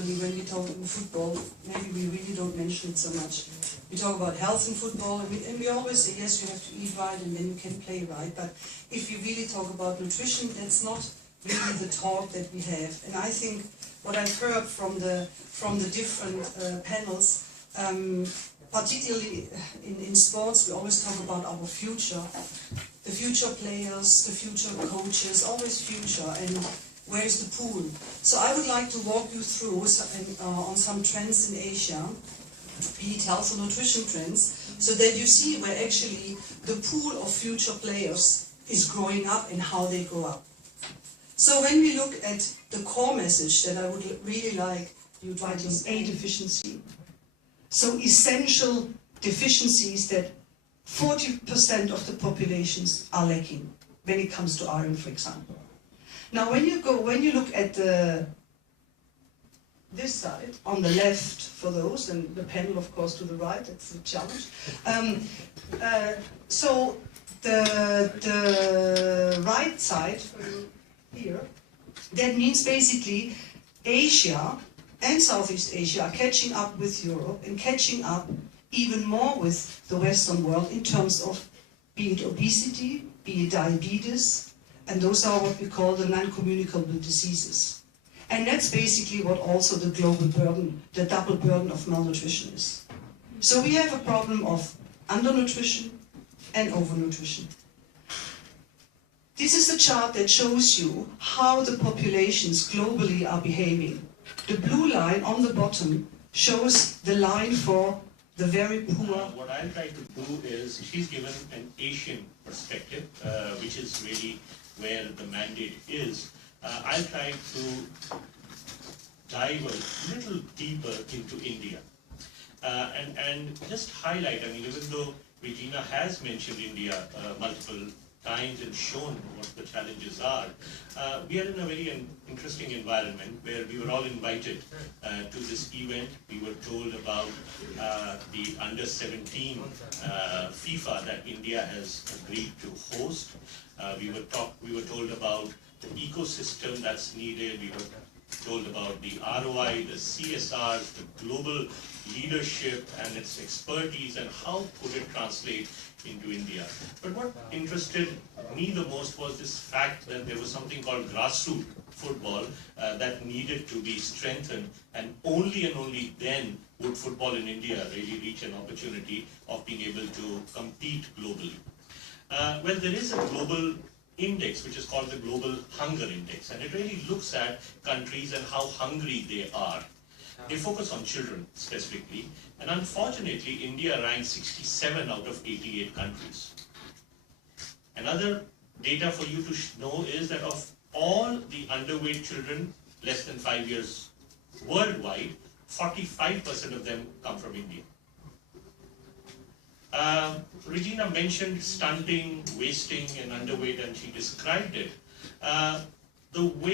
normally when we talk about football, maybe we really don't mention it so much. We talk about health in football, and we always say, yes, you have to eat right and then you can play right. But if you really talk about nutrition, that's not really the talk that we have. And I think what I've heard from the different panels, particularly in sports, we always talk about our future. The future players, the future coaches, always future, and where is the pool? So I would like to walk you through on some trends in Asia, be it health and nutrition trends, so that you see where actually the pool of future players is growing up and how they grow up. So when we look at the core message that I would really like you to write is A deficiency. So essential deficiencies that 40% of the populations are lacking when it comes to iron, for example. Now when you look at this side, on the left for those, and the panel of course to the right, that's the challenge. So the right side here, that means basically Asia and Southeast Asia are catching up with Europe and catching up even more with the Western world in terms of be it obesity, be it diabetes, and those are what we call the non-communicable diseases. And that's basically what also the global burden, the double burden of malnutrition is. So we have a problem of undernutrition and overnutrition. This is a chart that shows you how the populations globally are behaving. The blue line on the bottom shows the line for the very poor. What I'll try to do is, she's given an Asian perspective, which is really where the mandate is. I'll try to dive a little deeper into India and just highlight, I mean, even though Regina has mentioned India multiple times and shown what the challenges are, we are in a very interesting environment where we were all invited to this event. We were told about the under-17 FIFA that India has agreed to host. We were told about the ecosystem that's needed. We were told about the ROI, the CSRs, the global leadership and its expertise, and how could it translate into India. But what interested me the most was this fact that there was something called grassroots football that needed to be strengthened, and only then would football in India really reach an opportunity of being able to compete globally. Well, there is a global index which is called the Global Hunger Index, and it really looks at countries and how hungry they are. They focus on children specifically, and unfortunately India ranks 67 out of 88 countries. Another data for you to know is that of all the underweight children less than 5 years worldwide, 45% of them come from India. Regina mentioned stunting, wasting and underweight, and she described it. The way